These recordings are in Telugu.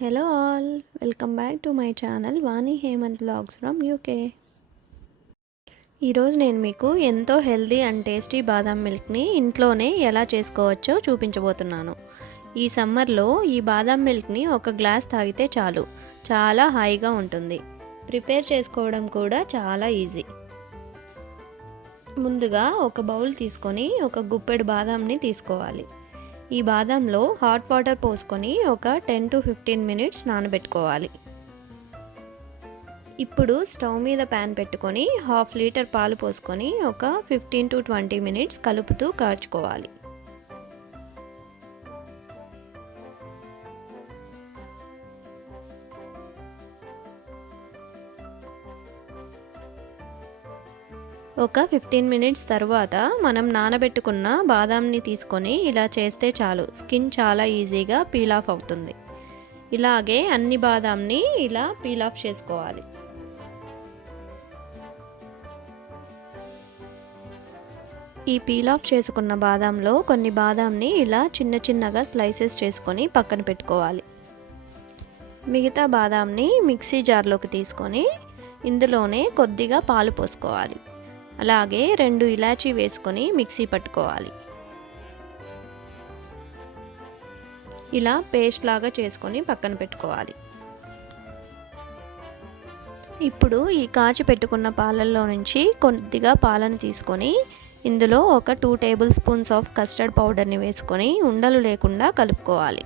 Hello all welcome back to my channel Vani Hemanth blogs from UK ఈరోజు నేను మీకు ఎంతో హెల్దీ అండ్ టేస్టీ బాదాం మిల్క్ని ఇంట్లోనే ఎలా చేసుకోవచ్చో చూపించబోతున్నాను. ఈ సమ్మర్లో ఈ బాదాం మిల్క్ని ఒక గ్లాస్ తాగితే చాలు చాలా హాయిగా ఉంటుంది. ప్రిపేర్ చేసుకోవడం కూడా చాలా ఈజీ. ముందుగా ఒక బౌల్ తీసుకొని ఒక గుప్పెడు బాదాంని తీసుకోవాలి. ఈ బాదంలో హాట్ వాటర్ పోసుకొని ఒక టెన్ టు ఫిఫ్టీన్ మినిట్స్ నానబెట్టుకోవాలి. ఇప్పుడు స్టవ్ మీద ప్యాన్ పెట్టుకొని హాఫ్ లీటర్ పాలు పోసుకొని ఒక ఫిఫ్టీన్ టు ట్వంటీ మినిట్స్ కలుపుతూ కాచుకోవాలి. ఒక ఫిఫ్టీన్ మినిట్స్ తర్వాత మనం నానబెట్టుకున్న బాదాంని తీసుకొని ఇలా చేస్తే చాలు. స్కిన్ చాలా ఈజీగా పీల్ ఆఫ్ అవుతుంది. ఇలాగే అన్ని బాదాంని ఇలా పీల్ ఆఫ్ చేసుకోవాలి. ఈ పీల్ ఆఫ్ చేసుకున్న బాదాంలో కొన్ని బాదాంని ఇలా చిన్న చిన్నగా స్లైసెస్ చేసుకొని పక్కన పెట్టుకోవాలి. మిగతా బాదాంని మిక్సీ జార్లోకి తీసుకొని ఇందులోనే కొద్దిగా పాలు పోసుకోవాలి. అలాగే రెండు ఇలాచీ వేసుకొని మిక్సీ పట్టుకోవాలి. ఇలా పేస్ట్ లాగా చేసుకొని పక్కన పెట్టుకోవాలి. ఇప్పుడు ఈ కాచి పెట్టుకున్న పాలల్లో నుంచి కొద్దిగా పాలను తీసుకొని ఇందులో ఒక two tablespoons of custard పౌడర్ని వేసుకొని ఉండలు లేకుండా కలుపుకోవాలి.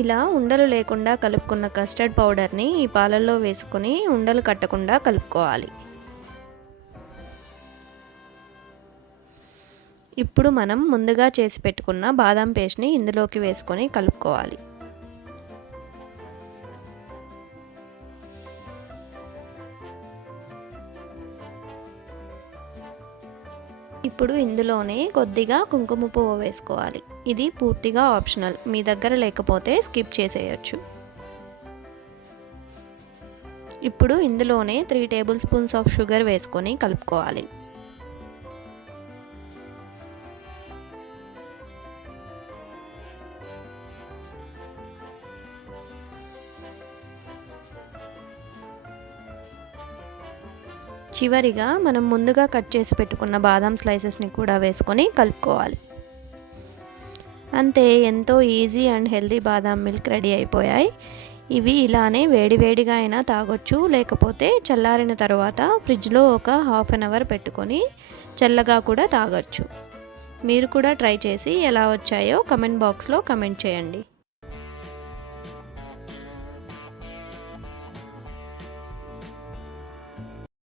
ఇలా ఉండలు లేకుండా కలుపుకున్న కస్టర్డ్ పౌడర్ని ఈ పాలల్లో వేసుకొని ఉండలు కట్టకుండా కలుపుకోవాలి. ఇప్పుడు మనం ముందుగా చేసి పెట్టుకున్న బాదం పేస్ట్ని ఇందులోకి వేసుకొని కలుపుకోవాలి. ఇప్పుడు ఇందులోనే కొద్దిగా కుంకుమ పువ్వు వేసుకోవాలి. ఇది పూర్తిగా ఆప్షనల్. మీ దగ్గర లేకపోతే స్కిప్ చేసేయచ్చు. ఇప్పుడు ఇందులోనే three tablespoons of sugar వేసుకొని కలుపుకోవాలి. చివరిగా మనం ముందుగా కట్ చేసి పెట్టుకున్న బాదం స్లైసెస్ని కూడా వేసుకొని కలుపుకోవాలి. అంతే ఎంతో easy and healthy badam milk ready అయిపోయాయి. ఇవి ఇలానే వేడివేడిగా అయినా తాగొచ్చు లేకపోతే చల్లారిన తర్వాత ఫ్రిడ్జ్లో ఒక హాఫ్ అన్ అవర్ పెట్టుకొని చల్లగా కూడా తాగొచ్చు. మీరు కూడా ట్రై చేసి ఎలా వచ్చాయో కమెంట్ బాక్స్లో కమెంట్ చేయండి.